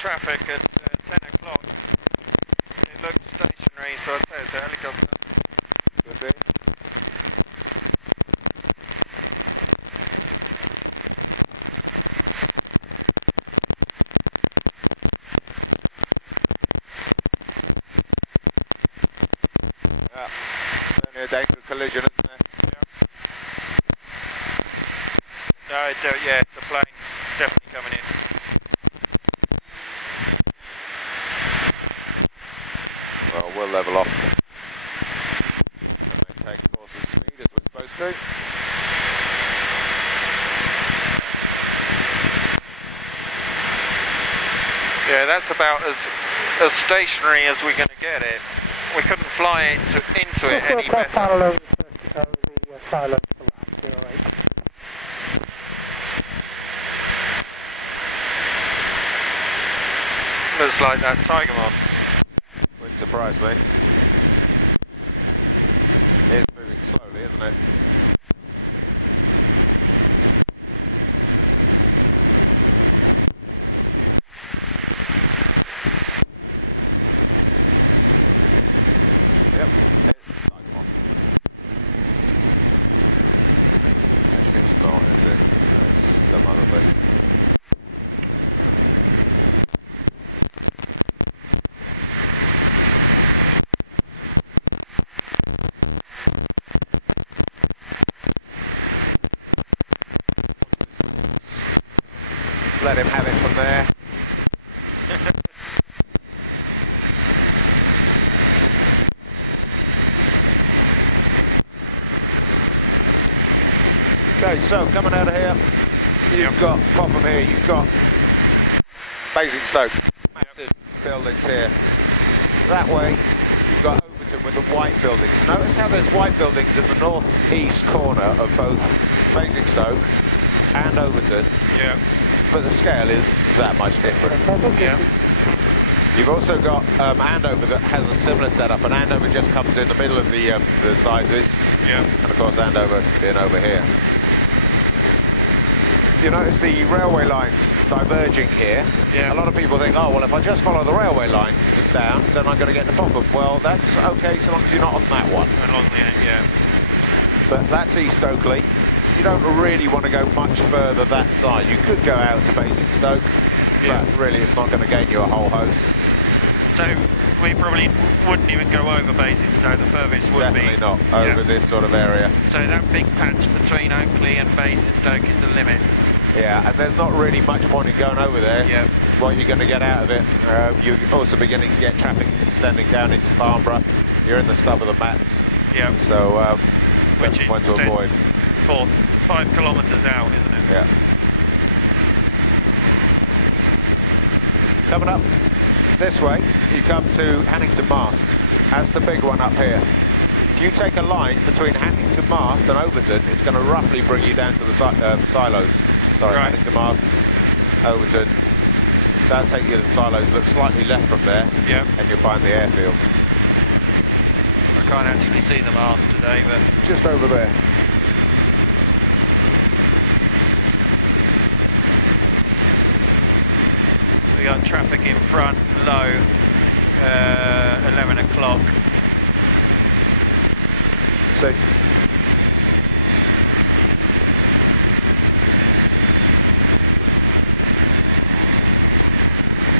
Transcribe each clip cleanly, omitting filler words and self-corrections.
traffic at 10 o'clock. It looks stationary, so I'd say it's a helicopter. Could be. Yeah, it's only a danger of collision, isn't there? Yeah. No, yeah, it's a plane. It's definitely coming in. Well, we'll level off and maintain course and speed as we're supposed to. Yeah, that's about as stationary as we're going to get it. We couldn't fly into it any better. Parallel the silence for last, right. Looks like that Tiger Moth. Wouldn't surprise me. It's moving slowly, isn't it? Yep, it's Tiger Moth. Actually, it's not, is it? It's some other thing. Let him have it from there. Okay, so coming out of here, you've got Popham here, you've got Basingstoke, massive buildings here. That way, you've got Overton with the white buildings. Notice how there's white buildings in the north-east corner of both Basingstoke and Overton. Yeah. But the scale is that much different. Yeah. You've also got Andover that has a similar setup, and Andover just comes in the middle of the sizes. Yeah. And of course Andover being over here. You notice the railway lines diverging here. Yeah. A lot of people think, oh well, if I just follow the railway line down, then I'm going to get to Popham. Well, that's okay so long as you're not on that one. Along the yeah. But that's East Oakley. You don't really want to go much further that side. You could go out to Basingstoke, but really it's not going to gain you a whole host. So we probably wouldn't even go over Basingstoke, the furthest would Definitely be. not over this sort of area. So that big patch between Oakley and Basingstoke is the limit. Yeah, and there's not really much point in going over there. Yeah. What you're going to get out of it. You're also beginning to get traffic descending down into Farnborough. You're in the stub of the mats. Yeah. So which that's one to avoid. 5 kilometres out, isn't it? Yeah. Coming up this way, you come to Hannington Mast. That's the big one up here. If you take a line between Hannington Mast and Overton, it's going to roughly bring you down to the silos. Sorry, Right. Hannington Mast, Overton. That'll take you to the silos. Look slightly left from there, Yeah. and you'll find the airfield. I can't actually see the mast today, but Just over there. we got traffic in front, low, 11 o'clock. See.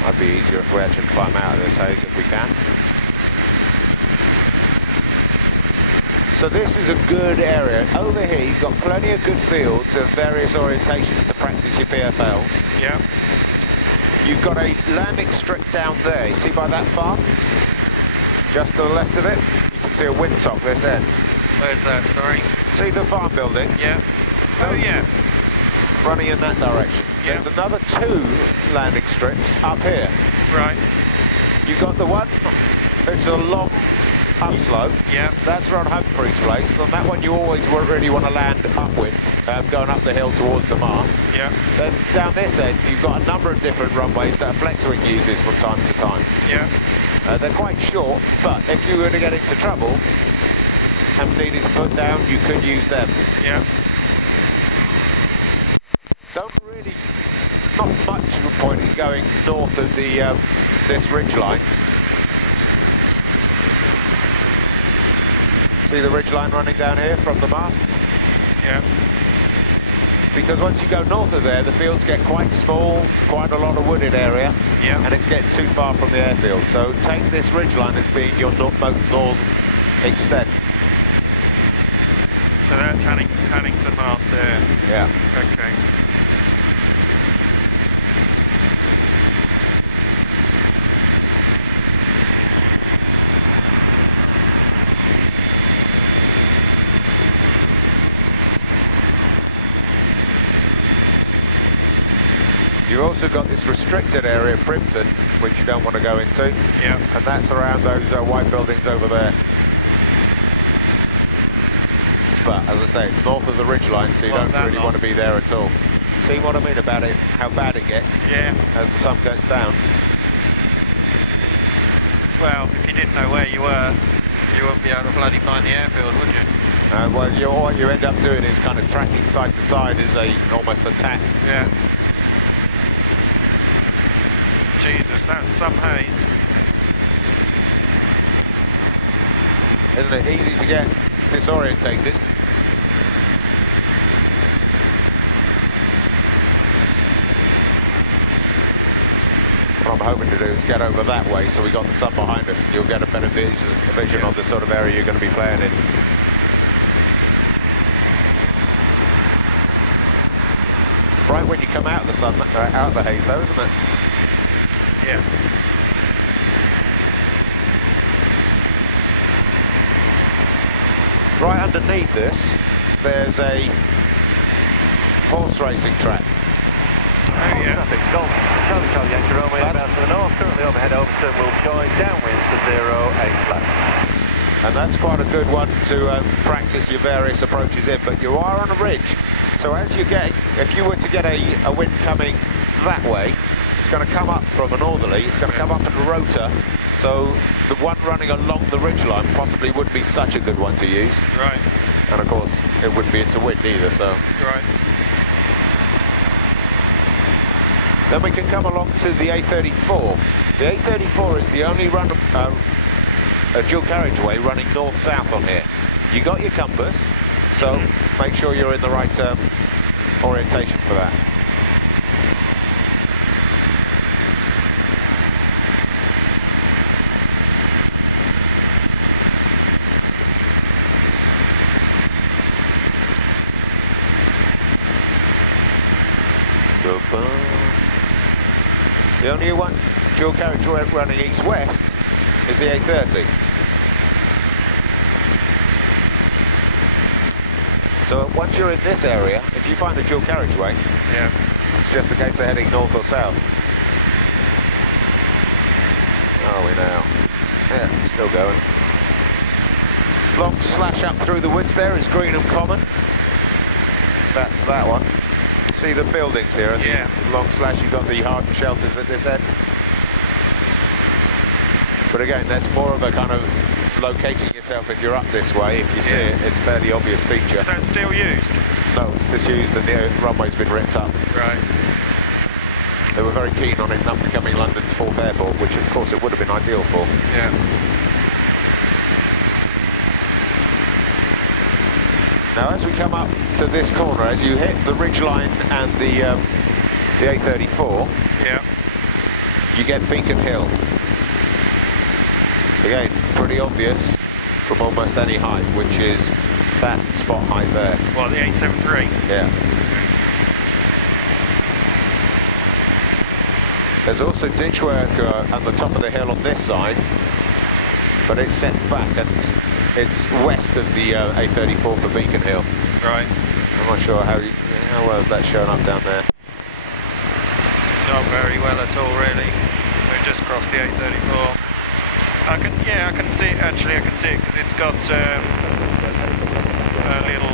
Might be easier if we actually climb out of this haze if we can. So this is a good area. Over here you've got plenty of good fields of various orientations to practice your PFLs. Yeah. You've got a landing strip down there. You see by that farm? Just to the left of it, you can see a windsock this end. Where's that, sorry? See the farm buildings? Yeah. Oh yeah. Running in that direction. Yeah. There's another 2 landing strips up here. Right. You've got the one, it's a long upslope. Yeah. That's around Humphrey's place. On that one you always really want to land upwind, going up the hill towards the mast. Yeah. Then down this end you've got a number of different runways that a flexwing uses from time to time. Yeah. They're quite short, but if you were to get into trouble and needed to put down, you could use them. Yeah. Don't really, not much launch point is going north of the this ridge line. See the ridge line running down here from the mast? Yeah. Because once you go north of there, the fields get quite small, quite a lot of wooded area, Yeah. and it's getting too far from the airfield. So take this ridge line as being your most north extent. So that's Hannington mast there. Yeah. Okay. You've also got this restricted area, Primpton, which you don't want to go into. Yeah. And that's around those white buildings over there. But as I say, it's north of the ridge line, so you don't really want to be there at all. See what I mean about it, how bad it gets Yeah. as the sun goes down. Well, if you didn't know where you were, you wouldn't be able to bloody find the airfield, would you? Well, what you end up doing is kind of tracking side to side as almost a tack. Yeah. Jesus, that's some haze. Isn't it easy to get disorientated? What I'm hoping to do is get over that way so we got the sun behind us and you'll get a better vision of the sort of area you're going to be playing in. Right when you come out of the sun, out of the haze though, isn't it? Yes. Right underneath this, there's a horse racing track. Oh yeah. Traffic, Golf, Charlie Yankee runway inbound to the north, currently overhead Overton will join downwind to 08 flat. And that's quite a good one to practice your various approaches in, but you are on a ridge. So as you get, if you were to get a wind coming that way, it's going to come up from a northerly, it's going to come up in a rotor, so the one running along the ridge line possibly wouldn't be such a good one to use. Right. And of course, it wouldn't be into wind either, so. Right. Then we can come along to the A34. The A34 is the only a dual carriageway running north-south on here. You got your compass, so make sure you're in the right orientation for that. The only one dual carriageway running east-west is the A30. So once you're in this area, if you find a dual carriageway, Yeah. it's just a case of heading north or south. Where are we now? Yeah, still going. Long slash up through the woods there is Greenham Common. That's that one. See the buildings here? Yeah. Long slash, you've got the hardened shelters at this end. But again, that's more of a kind of locating yourself if you're up this way. If you see it, it's a fairly obvious feature. Is that still used? No, it's disused and the runway's been ripped up. Right. They were very keen on it not becoming London's fourth airport, which of course it would have been ideal for. Yeah. Now as we come up to this corner, as you hit the ridge line and the A34, Yeah. you get Beacon Hill. Again, pretty obvious from almost any height, which is that spot height there. What, the 873? Yeah. There's also ditch work at the top of the hill on this side, but it's set back and it's west of the A34 for Beacon Hill. Right. I'm not sure how well is that showing up down there. Not very well at all, really. We've just crossed the 834. I can see it, actually, I can see it because it's got a little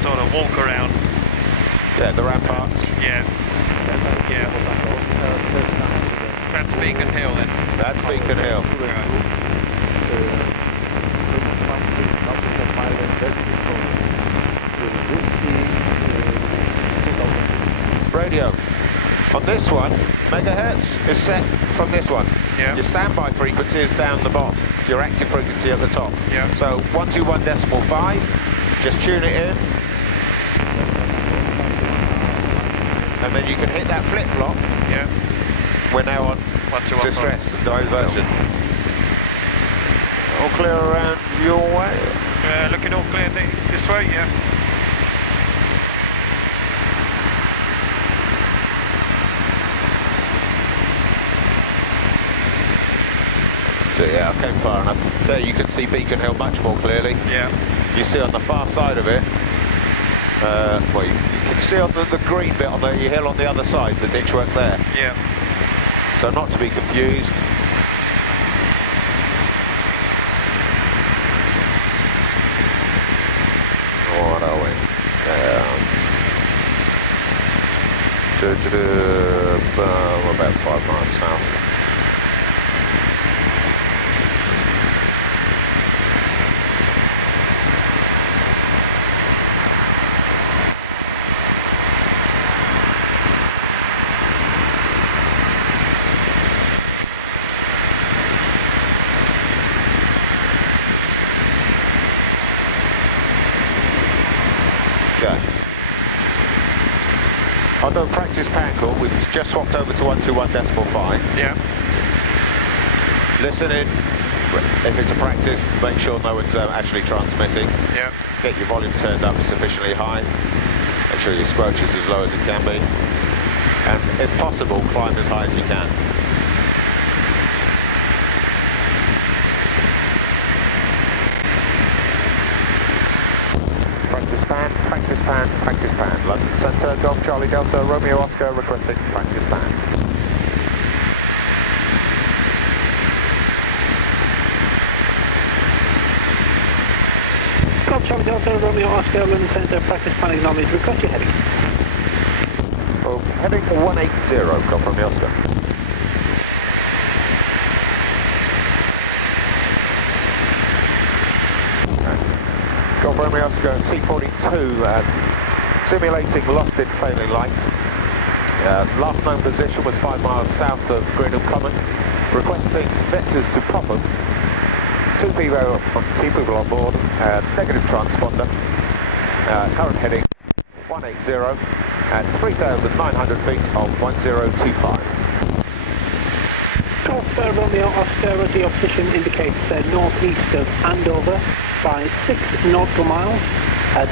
sort of walk around. Yeah, the ramparts. Yeah. Yeah. That's Beacon Hill then. That's Beacon Hill. Radio. On this one, megahertz is set from this one. Yeah. Your standby frequency is down the bottom. Your active frequency at the top. Yeah. So 121.5. Just tune it in. And then you can hit that flip-flop. Yeah. We're now on 121. distress and diversion. All clear around your way? Looking all clear this way, yeah. So yeah, I came far enough. There you can see Beacon Hill much more clearly. Yeah. You see on the far side of it, well, you can see on the green bit on the hill on the other side, the ditch work there. Yeah. So not to be confused. What are we? We're about 5 miles south. I'll do a practice pan call. We've just swapped over to 121.5. Yeah. Listen in. If it's a practice, make sure no one's actually transmitting. Yeah. Get your volume turned up sufficiently high. Make sure your squelch is as low as it can be. And if possible, climb as high as you can. Practice pan, practice pan. London Centre, Golf Charlie Delta, Romeo Oscar requesting practice pan. Golf Charlie Delta, Romeo Oscar, London Centre, practice pan acknowledged. Request your heading. Oh, heading 180, come from the Oscar. Golf Romeo Oscar, C42, simulating lost in failing light. Last known position was 5 miles south of Greenham Common. Requesting vectors to Popham. Two people on board, negative transponder. Current heading 180 at 3,900 feet of 1025. Golf Romeo Oscar, the opposition indicates northeast of Andover by 6 nautical miles.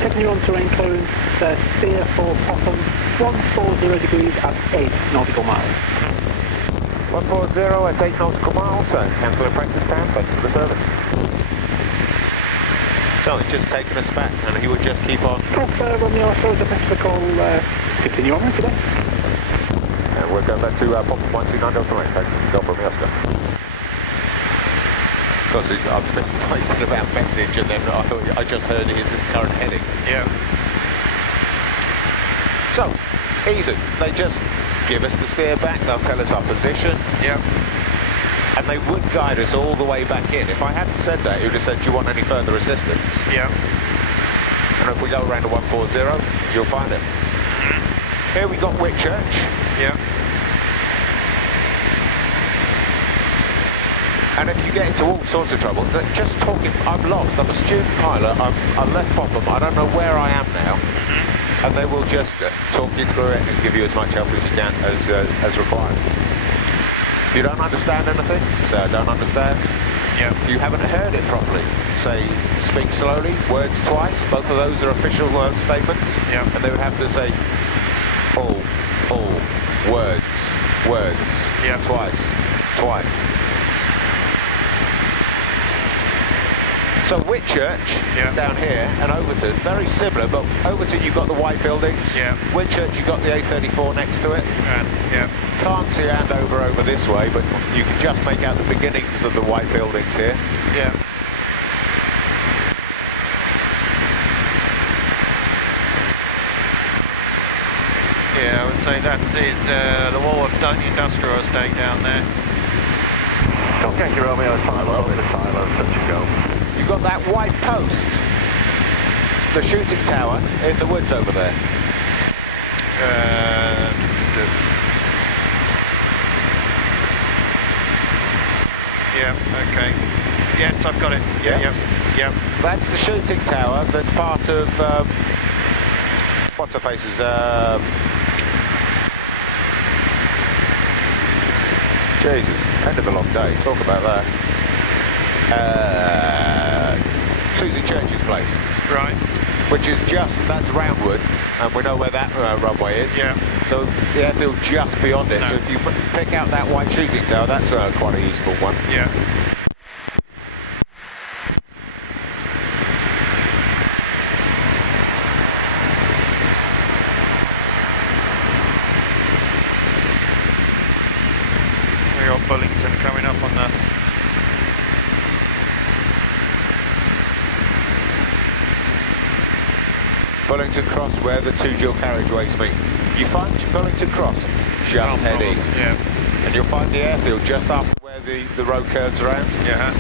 Taking you on terrain clearance, steer for Popham, 140 degrees at 8 nautical miles. 140 at 8 nautical miles, cancel the practice time, thanks for the service. So he's just taken us back and he would just keep on. Golf Romeo Oscar, thanks for the call, continue on with today. And we'll go back to Popham 129 terrain, thanks, Golf Romeo Oscar. Because I was misplacing about message and then I thought I just heard his current heading. Yeah. So, easy. They just give us the steer back, they'll tell us our position. Yeah. And they would guide us all the way back in. If I hadn't said that, it would have said, do you want any further assistance? Yeah. And if we go around to 140, you'll find it. Here we got Whitchurch. Yeah. And if you get into all sorts of trouble, just talking, I'm lost, I'm a student pilot, I left Popham, I don't know where I am now. And they will just talk you through it and give you as much help as you can as required. If you don't understand anything, say I don't understand. Yeah. You haven't heard it properly, say speak slowly, words twice, both of those are official statements. Yeah. And they would have to say all, words, Yeah. twice. So Whitchurch, down here, and Overton, very similar, but Overton you've got the white buildings. Yeah. Whitchurch you've got the A34 next to it. Yeah. Can't see Andover over this way, but you can just make out the beginnings of the white buildings here. Yeah. Yeah, I would say that is the Walworth Industrial Estate down there. Golf Yankee Romeo, silo, over the silo, touch and go. You've got that white post, the shooting tower in the woods over there. Yeah, okay. Yes, I've got it. Yeah. Yep. That's the shooting tower that's part of, what's her faces, Jesus, end of a long day, talk about that. Susie Church's place. Right. Which is just, that's Roundwood, and we know where that runway is. Yeah. So the airfield just beyond it. No. So if you pick out that white shooting tower, that's quite a useful one. Yeah. We got Bullington coming up on the... Bullington Cross, where the two dual carriageways meet. You find Bullington Cross, just head east. Yeah. And you'll find the airfield just after where the road curves around. Yeah.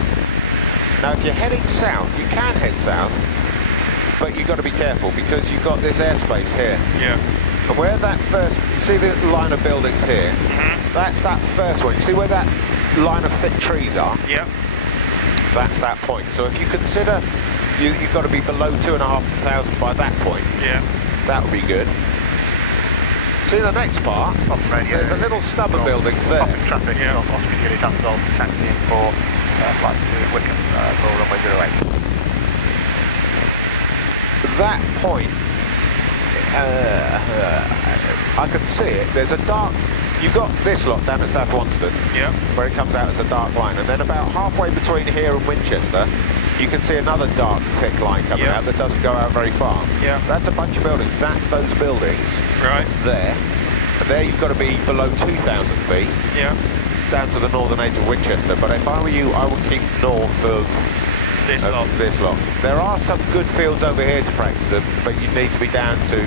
Now if you're heading south, you can head south, but you've got to be careful because you've got this airspace here. Yeah. And where that first, you see the line of buildings here? Mm-hmm. That's that first one. You see where that line of thick trees are? Yeah. That's that point. So if you consider you've got to be below 2,500 by that point, Yeah. that would be good. See the next part? There's a little stub of buildings there. Popham traffic, Yeah. North Wonston, Gilly, Downton, taxiing for flight to Wickham, for runway 08. That point, I can see it. There's a dark, you've got this lot down at South Wonston, Yeah. where it comes out as a dark line, and then about halfway between here and Winchester, you can see another dark, thick line coming Yeah. out that doesn't go out very far. Yeah. That's a bunch of buildings. That's those buildings Right. there. And there you've got to be below 2,000 feet, Yeah. down to the northern edge of Winchester. But if I were you, I would keep north of This lot. this lot. There are some good fields over here to practice them, but you need to be down to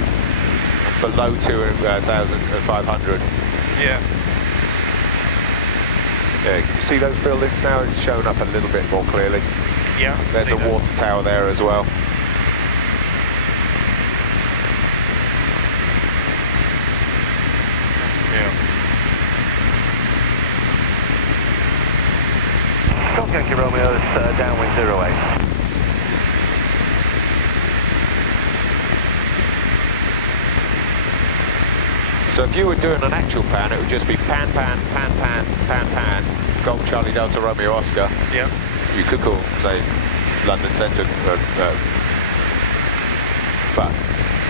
below 2,500. Yeah. Yeah, you see those buildings now? It's shown up a little bit more clearly. Yeah. There's see a that. water tower there as well. Yeah. Golf Yankee Romeo, downwind 08. So if you were doing an actual pan, it would just be pan, pan, pan, pan, pan, pan, Golf Charlie Delta Romeo Oscar. Yeah. You could call, say, London Centre, but,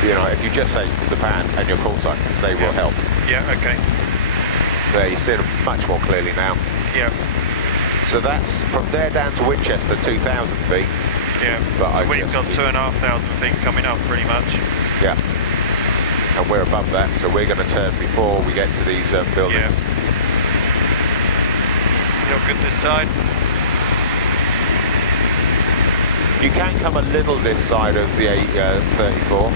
you know, if you just say the pan and your call sign, they will help. Yeah, okay. There, you see them much more clearly now. Yeah. So that's from there down to Winchester, 2,000 feet. Yeah. But So I we've just- got 2,500 feet coming up pretty much. Yeah. And we're above that, so we're going to turn before we get to these buildings. Yeah. You're good this side? You can come a little this side of the A34,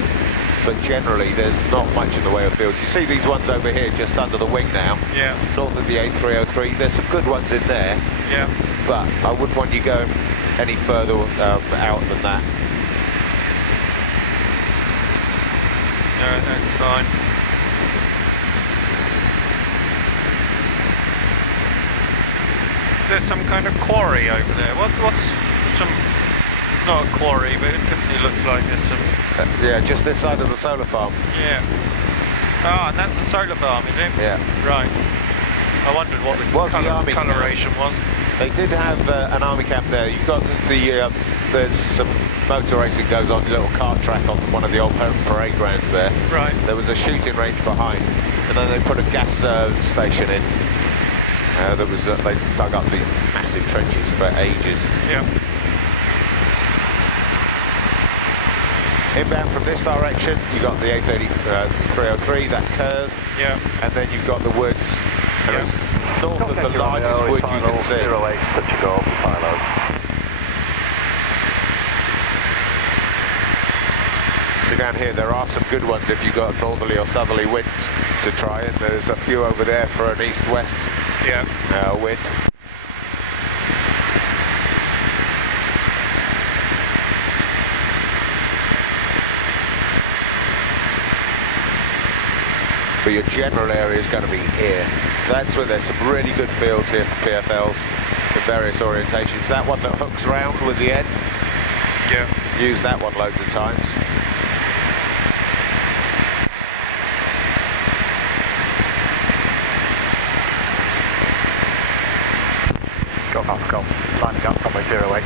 but generally there's not much in the way of fields. You see these ones over here just under the wing now, Yeah. north of the A303. There's some good ones in there, Yeah. but I wouldn't want you going any further out than that. No, that's fine. Is there some kind of quarry over there? What's some... Not a quarry, but it looks like there's some... Yeah, just this side of the solar farm. Yeah. Oh, and that's the solar farm, is it? Yeah. Right. I wondered what the Well, the army coloration was. They did have an army camp there. You've got there's some motor racing goes on, a little kart track on one of the old parade grounds there. Right. There was a shooting range behind, and then they put a gas station in. There was they dug up these massive trenches for ages. Yeah. Inbound from this direction, you've got the A303, that curve, Yeah. and then you've got the woods. And Yeah. it's north Golf of the Yankee largest Romeo, wood you final can see. 08, touch of golf, Philo. So down here, there are some good ones if you've got northerly or southerly winds to try, and there's a few over there for an east-west Yeah. wind. But your general area is going to be here. That's where there's some really good fields here for PFLs. in various orientations. That one that hooks round with the end, Yeah. use that one loads of times. Go off, go. Lining up from 08.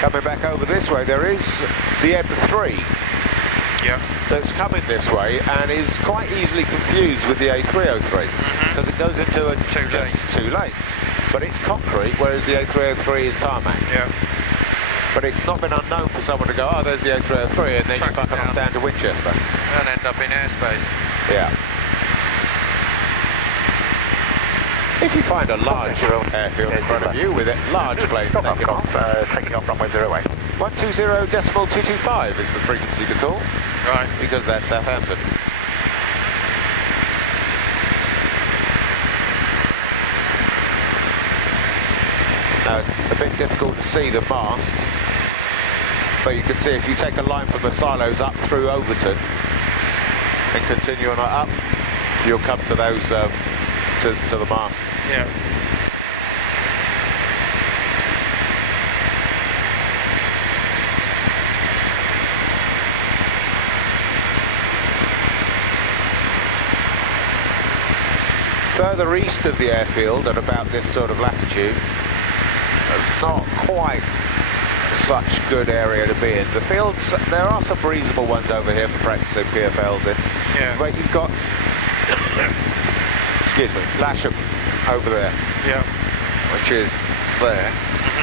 Coming back over this way, there is the M3 Yeah. that's coming this way and is quite easily confused with the A303 because it goes into two lanes. But it's concrete, whereas the A303 is tarmac. Yeah. But it's not been unknown for someone to go, oh, there's the A303, and then Track you it buck off down to Winchester. And end up in airspace. Yeah. If you find a large airfield in front of you with a large plane taking off runway 08. 120.225 is the frequency to call, Right. because that's Southampton. Now it's a bit difficult to see the mast, but you can see if you take a line from the silos up through Overton and continue on up, you'll come to those to the mast. Yeah. Further east of the airfield, at about this sort of latitude, not quite such good area to be in. The fields, there are some reasonable ones over here for practicing PFLs in. Yeah. But you've got, excuse me, Lasham over there, Yeah. which is there.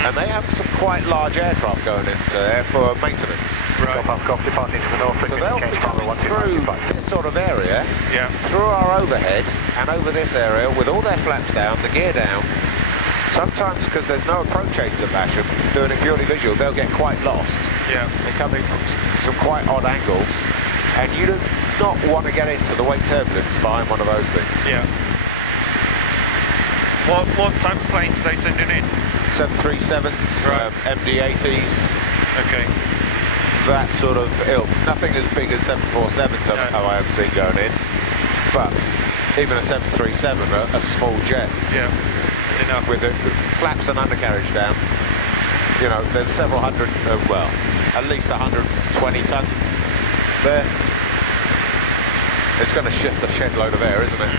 And they have some quite large aircraft going into there for maintenance. Right. Go off, go. Departing to the north. So they'll be coming through this sort of area, Yeah. through our overhead and over this area with all their flaps down, the gear down. Sometimes, because there's no approach aids at Lasham, doing it purely visual, they'll get quite lost. Yeah. They're coming from some quite odd angles, and you do not want to get into the wake turbulence behind one of those things. Yeah. What type of planes are they sending in? 737s, Right. MD-80s, Okay. that sort of ilk. Nothing as big as 747s No. I have seen going in, but even a 737, a small jet, Yeah. It's enough. with the flaps and undercarriage down, you know, there's several hundred, well, at least 120 tons there. It's going to shift a shed load of air, isn't it?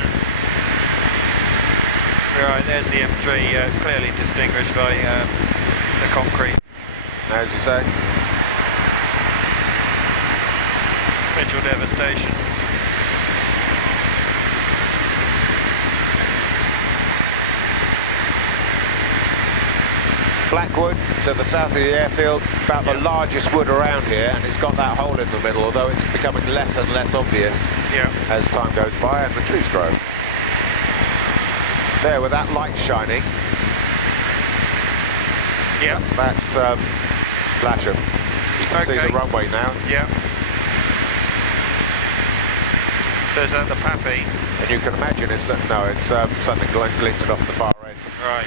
Right, there's the M3, clearly distinguished by the concrete. As you say. Visual devastation. Blackwood to the south of the airfield, about the largest wood around here, and it's got that hole in the middle, although it's becoming less and less obvious Yeah. as time goes by and the trees grow. There, with that light shining, Yeah. that's Lasham. You can see Okay. the runway now, Yeah. So is that the Pappy? and you can imagine it's something glinted off the far end. Right.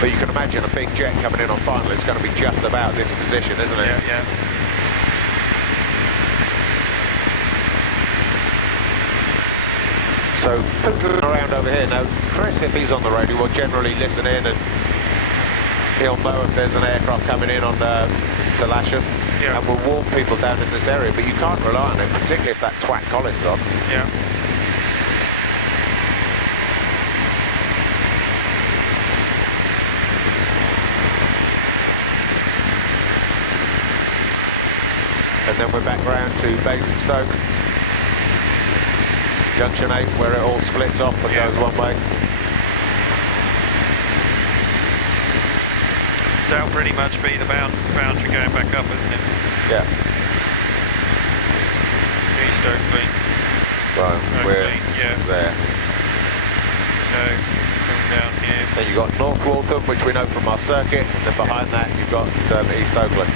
But you can imagine a big jet coming in on final. It's going to be just about this position, isn't it? Yeah, yeah. So, around over here now, Chris, if he's on the radio, will generally listen in and he'll know if there's an aircraft coming in on to Lasham, Yeah. and will warn people down in this area, but you can't rely on it, particularly if that twat Collins on. Yeah. And then we're back round to Basingstoke, Junction 8, where it all splits off and Yeah. goes one way. So that'll pretty much be the boundary going back up, isn't it? Yeah. East Oakley. Right, we're Oakley, yeah. there. So, come down here. Then you've got North Waltham, which we know from our circuit, and then behind that you've got East Oakley.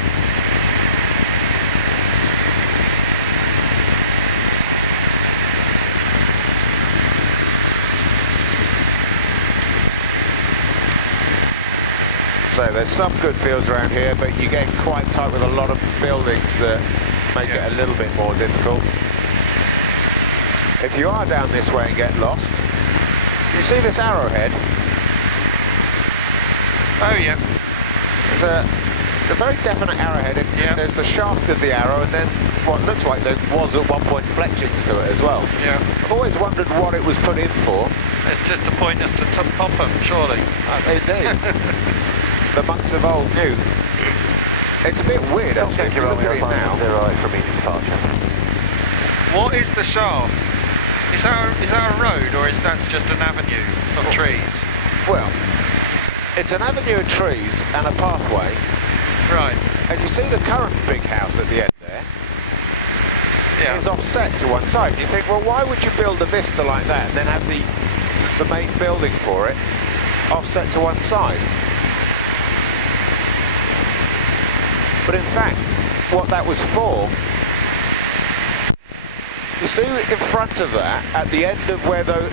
So there's some good fields around here, but you get quite tight with a lot of buildings that make it a little bit more difficult. if you are down this way and get lost, you see this arrowhead? Oh yeah. There's a very definite arrowhead. Yeah. There's the shaft of the arrow, and then what looks like there was at one point fletchings to it as well. Yeah. I've always wondered what it was put in for. It's just to point us to Popham, surely. Indeed. The monks of old knew. It's a bit weird, actually. If you look at it now. 08 for immediate departure. What is the shaft? Is that a road, or is that just an avenue of trees? Well, it's an avenue of trees and a pathway. Right. And you see the current big house at the end there? Yeah. It's offset to one side. You think, well, why would you build a vista like that and then have the main building for it offset to one side? But in fact, what that was for, you see in front of that, at the end of where the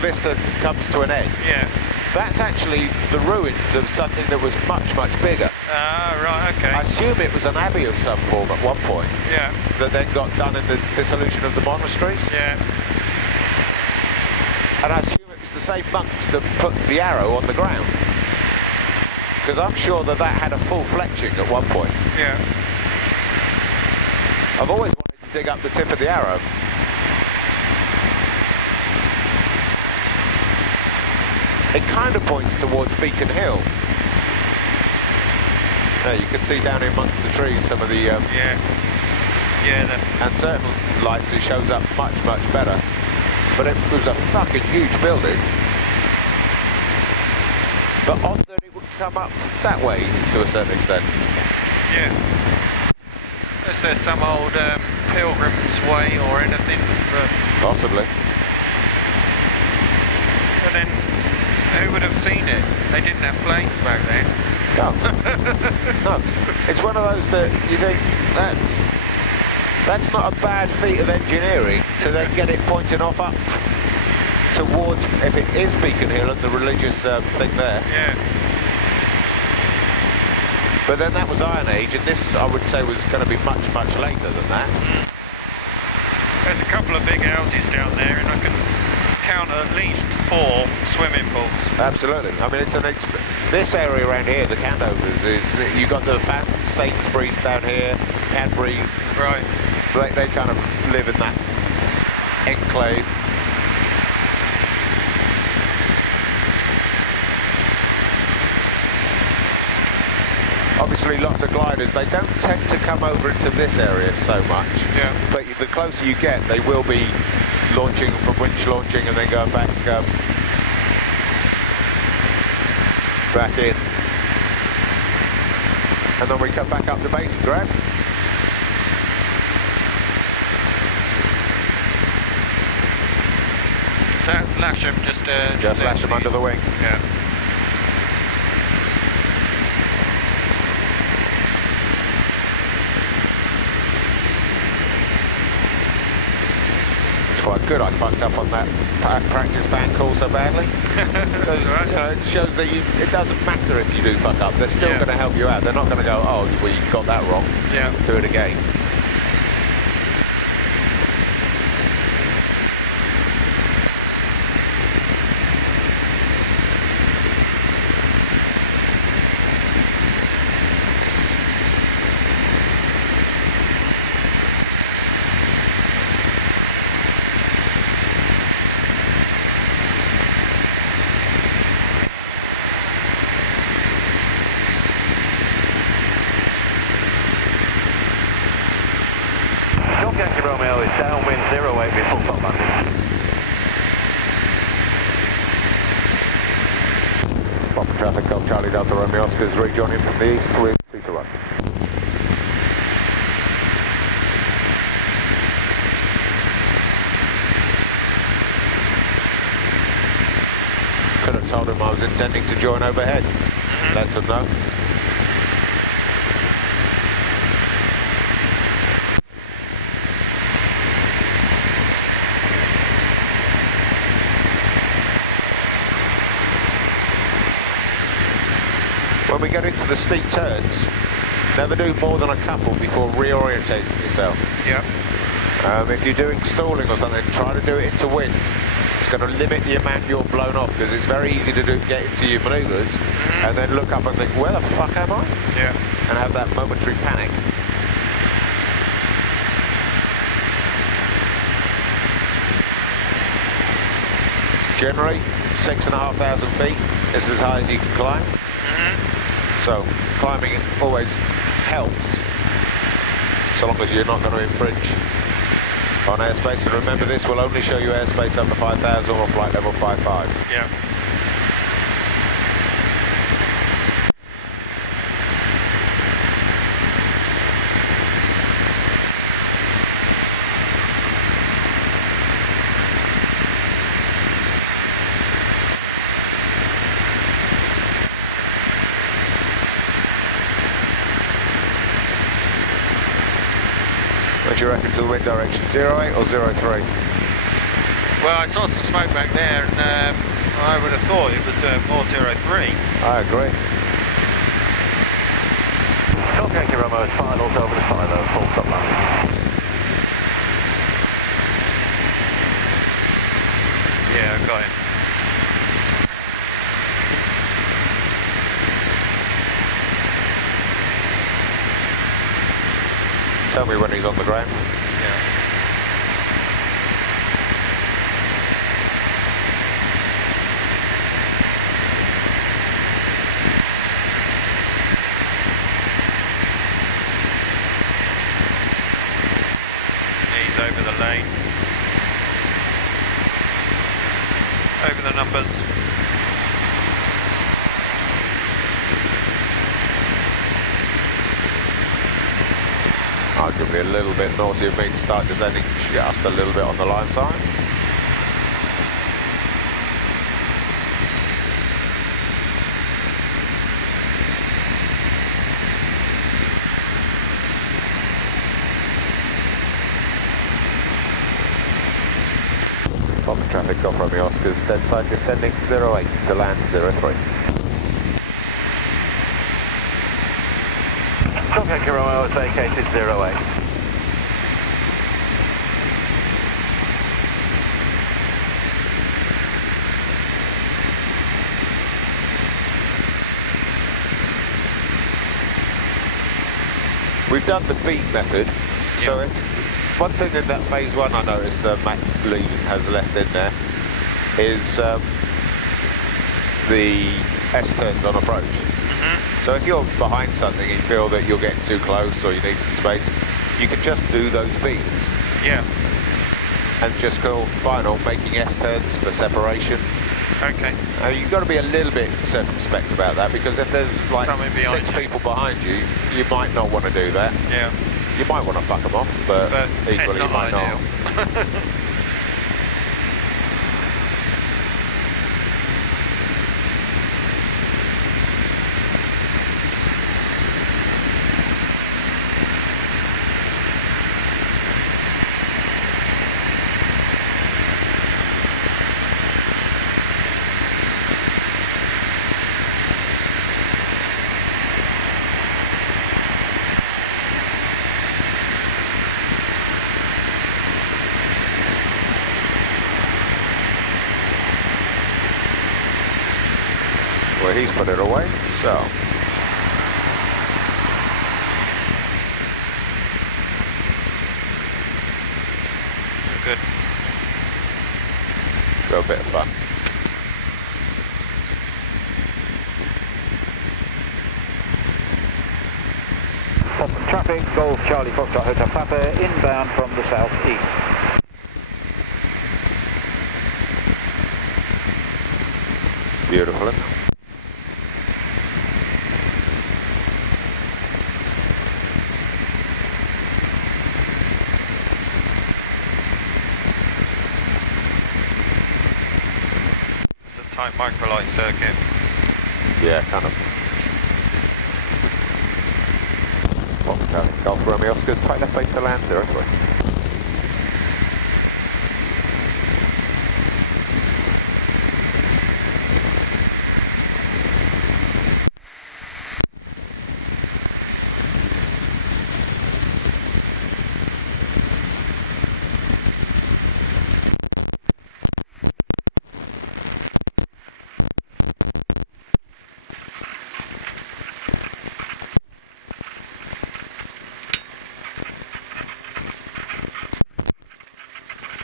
vista comes to an end, Yeah. that's actually the ruins of something that was much, much bigger. Ah, right, okay. I assume it was an abbey of some form at one point. Yeah. That then got done in the dissolution of the monasteries. Yeah. And I assume it was the same monks that put the arrow on the ground. Because I'm sure that had a full fletching at one point. Yeah. I've always wanted to dig up the tip of the arrow. It kind of points towards Beacon Hill. There, you can see down in amongst the trees some of the... Yeah. Yeah. And certain lights it shows up much, much better. But it was a fucking huge building. But odd that it would come up that way to a certain extent. Yeah. Is there some old pilgrim's way or anything? But... Possibly. And then, who would have seen it? They didn't have planes back then. No. No. It's one of those that you think, that's not a bad feat of engineering to then get it pointing off up towards, if it is Beacon Hill and the religious thing there. Yeah. But then that was Iron Age, and this, I would say, was going to be much, much later than that. There's a couple of big houses down there, and I can count at least 4 swimming pools. Absolutely. I mean, this area around here, the Candovers, is you got the Sainsbury's down here, Cadbury's. Right. They kind of live in that enclave. Obviously, lots of gliders. They don't tend to come over into this area so much. Yeah. But the closer you get, they will be launching from winch launching and then going back back in. And then we come back up the base and grab. So that's Lasham, just Lasham under the wing. Yeah. It's quite good. I fucked up on that practice band call so badly. That's right. You know, it shows that it doesn't matter if you do fuck up. They're still Yeah. going to help you out. They're not going to go, oh, well, you got that wrong. Yeah. Do it again. Yankee Romeo is downwind 08 before top landing. Proper traffic, Golf Charlie Delta Romeo Oscars rejoining from the east with 2 to 1. Could have told him I was intending to join overhead. Lets them know. When we get into the steep turns, never do more than a couple before reorientating yourself. Yeah. If you're doing stalling or something, try to do it into wind. It's going to limit the amount you're blown off, because it's very easy to get into your manoeuvres and then look up and think, where the fuck am I? Yeah. And have that momentary panic. Generally, 6,500 feet is as high as you can climb. So climbing it always helps, so long as you're not going to infringe on airspace. And remember, this will only show you airspace up to 5,000 or flight level 55. Yeah. What do you reckon to the wind direction? 08 or 03? Well, I saw some smoke back there, and I would have thought it was more 03. I agree. Golf Yankee Romeo is finals over the silo, full stop landing. Yeah, I've got him. Tell me when he's on the ground. Yeah. He's over the lane. Over the numbers. Arguably a little bit naughty of me to start descending just a little bit on the line side. Popham traffic, Golf Romeo Oscars, dead side descending 08 to land 03. Golf Yankee Romeo is vacated 08. We've done the beat method, so one thing in that phase one I noticed Matt Lee has left in there is the S-turns on approach. So if you're behind something and you feel that you're getting too close or you need some space, you can just do those beats. Yeah. And just go final, making S-turns for separation. Okay. You've got to be a little bit circumspect about that, because if there's like six people behind you, you might not want to do that. Yeah. You might want to fuck them off, but equally you might ideal. not. Well, he's put it away, so. Good. Got a bit of fun. Popham traffic, Golf Charlie Foxtrot Hotel Papa, inbound from the southeast. Beautiful, isn't it? Tight microlight circuit. Yeah, kind of. Popham traffic, Golf Romeo Oscar, tight left base to land 03.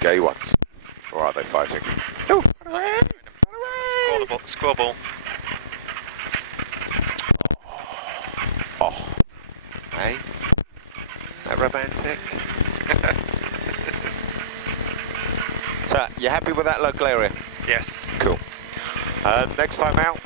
gay ones? Or are they fighting? Oh. Squabble. Oh. Hey? That romantic? So, you happy with that local area? Yes. Cool. Next time out,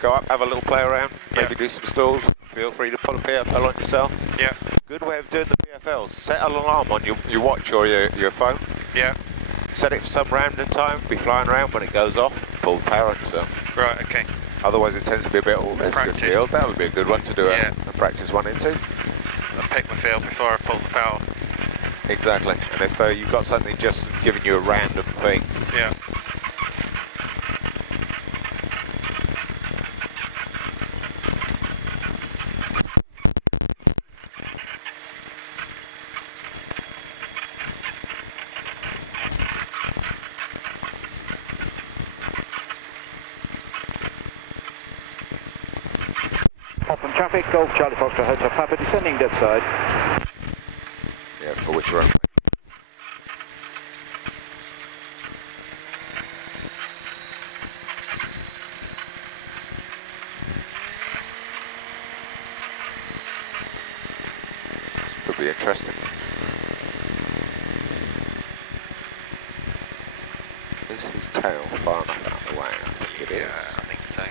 go up, have a little play around, maybe do some stalls. Feel free to pull a PFL on yourself. Yeah. Good way of doing the PFLs. Set an alarm on your watch or your phone. Yeah. Set it for some random time, be flying around when it goes off, pull the power on yourself. Right, okay. Otherwise it tends to be a bit, oh, there's a good field. That would be a good one to do a practice one into. I pick my field before I pull the power. Exactly. And if you've got something just giving you a random thing. Yeah. Popham traffic, Golf Charlie Foxtrot Hotel Papa, descending dead side. Yeah, for which run? Could be interesting. Is his tail far enough out of the way? I think it is. Yeah, I think so.